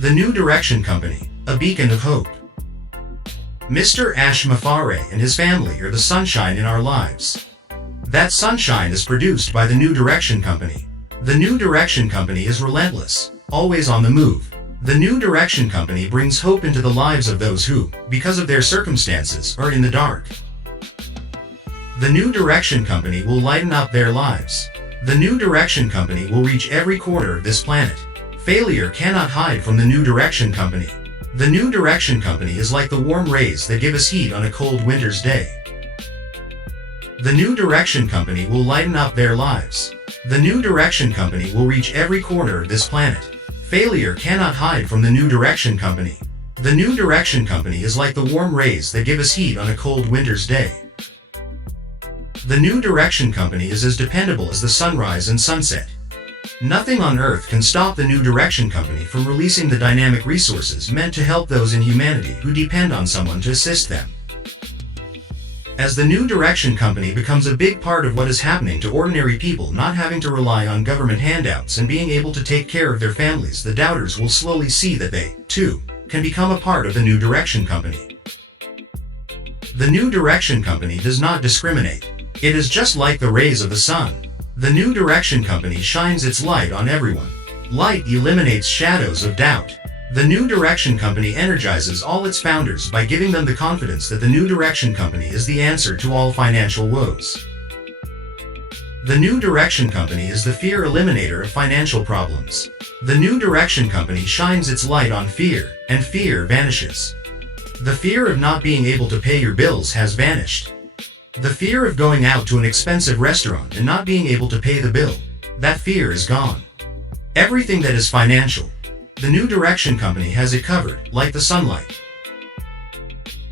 The New Direction Company, a beacon of hope. Mr. Ash Mafare and his family are the sunshine in our lives. That sunshine is produced by the New Direction Company. The New Direction Company is relentless, always on the move. The New Direction Company brings hope into the lives of those who, because of their circumstances, are in the dark. The New Direction Company will lighten up their lives. The New Direction Company will reach every corner of this planet. Failure cannot hide from the New Direction Company. The New Direction Company is like the warm rays that give us heat on a cold winter's day. The New Direction Company will lighten up their lives. The New Direction Company will reach every corner of this planet. Failure cannot hide from the New Direction Company. The New Direction Company is like the warm rays that give us heat on a cold winter's day. The New Direction Company is as dependable as the sunrise and sunset. Nothing on earth can stop the New Direction Company from releasing the dynamic resources meant to help those in humanity who depend on someone to assist them. As the New Direction Company becomes a big part of what is happening to ordinary people not having to rely on government handouts and being able to take care of their families, the doubters will slowly see that they, too, can become a part of the New Direction Company. The New Direction Company does not discriminate. It is just like the rays of the sun. The New Direction Company shines its light on everyone. Light eliminates shadows of doubt. The New Direction Company energizes all its founders by giving them the confidence that the New Direction Company is the answer to all financial woes. The New Direction Company is the fear eliminator of financial problems. The New Direction Company shines its light on fear, and fear vanishes. The fear of not being able to pay your bills has vanished. The fear of going out to an expensive restaurant and not being able to pay the bill, that fear is gone. Everything that is financial, the New Direction Company has it covered, like the sunlight.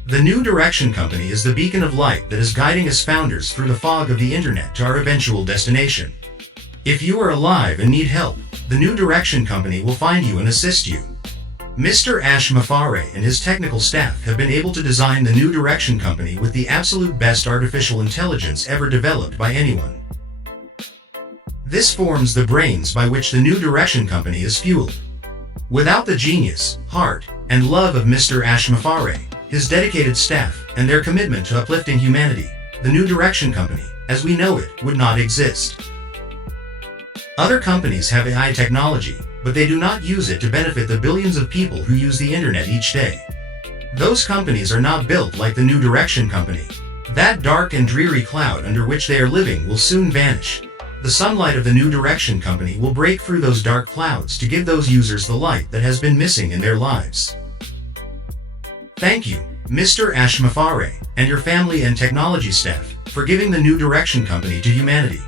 The New Direction Company is the beacon of light that is guiding us founders through the fog of the internet to our eventual destination. If you are alive and need help, the New Direction Company will find you and assist you. Mr. Ash Mafare and his technical staff have been able to design the New Direction Company with the absolute best artificial intelligence ever developed by anyone. This forms the brains by which the New Direction Company is fueled. Without the genius, heart, and love of Mr. Ash Mafare, his dedicated staff, and their commitment to uplifting humanity, the New Direction Company, as we know it, would not exist. Other companies have AI technology, but they do not use it to benefit the billions of people who use the internet each day. Those companies are not built like the New Direction Company. That dark and dreary cloud under which they are living will soon vanish. The sunlight of the New Direction Company will break through those dark clouds to give those users the light that has been missing in their lives. Thank you, Mr. Ash Mafare, and your family and technology staff, for giving the New Direction Company to humanity.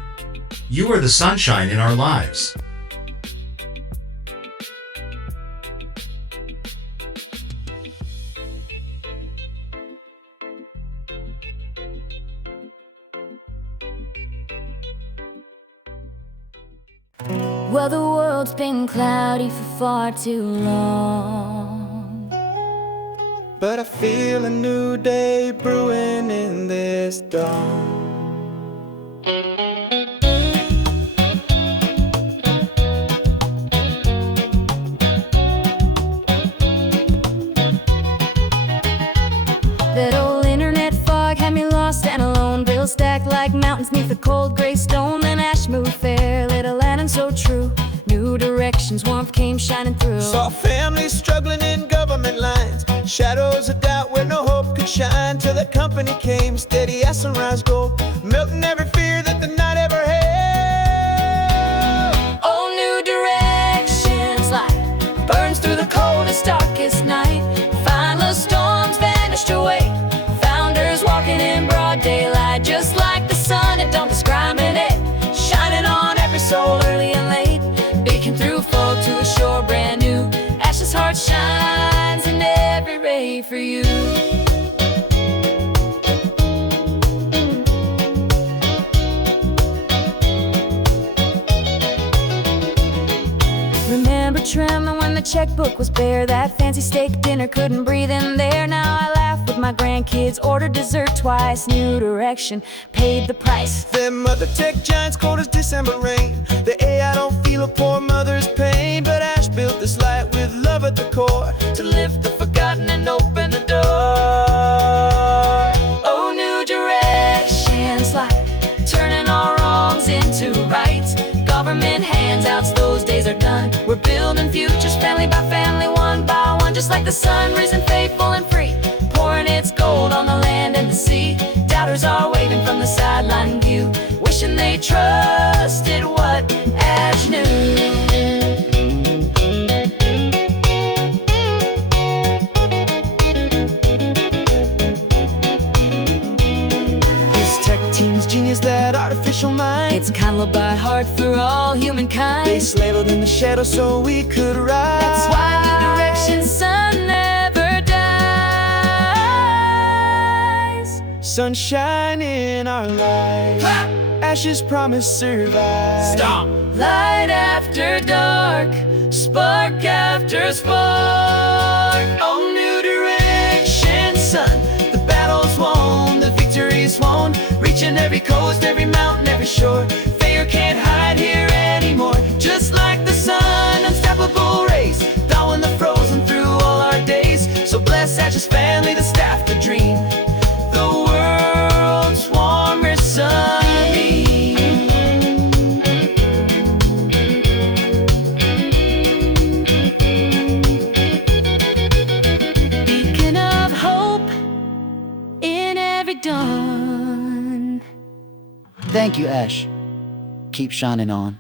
You are the sunshine in our lives. Well, the world's been cloudy for far too long, but I feel a new day brewing in this dawn. that old internet fog had me lost and alone. Bills stacked like mountains neath the cold gray stone. Then Ash moved fair, lit a lantern so true. New directions, warmth came shining through. Saw families struggling in government lines, shadows of doubt where no hope could shine. Till the company came, steady as sunrise gold, melting every fear that the night ever held. Oh, new directions, light burns through the coldest, darkest night. Final storms vanished away, founders walking in broad daylight. Just like the sun, it don't discriminate, shining on every soul early and late. Beacon through fog to a shore brand new. Ash's heart shines in every ray for you. Remember trembling when the the checkbook was bare. That fancy steak dinner couldn't breathe in there. Now I laugh with my grandkids, ordered dessert twice. New direction, paid the price. Them other tech giants cold as December rain. The AI don't feel a poor mother's pain, but Ash built this light with love at the core To lift the forgotten and open the door. Oh, new directions, like turning our wrongs into rights. Government handouts, those days are done. We're building futures, family by family, one by one. Just like the sun, risen faithful and free, pouring its gold on the land and the sea. Doubters are waving from the sideline view, wishing they trusted what Ash knew. Team's genius, that artificial mind. It's kindled by heart for all humankind. They slaved in the shadow so we could rise. That's why new direction, sun never dies. Sunshine in our lives. Ash's promise survive. Stop. Light after dark, spark after spark. Oh, new direction, sun. The battle's won, the victory's won. Reaching every coast, every mountain, every shore. Fear can't hide here anymore. Just like the sun, unstoppable race, thawing the frozen through all our days. So bless Ash's family, the staff, the dream, the world's warmer sunbeam. Beacon of hope in every dawn. Thank you, Ash. Keep shining on.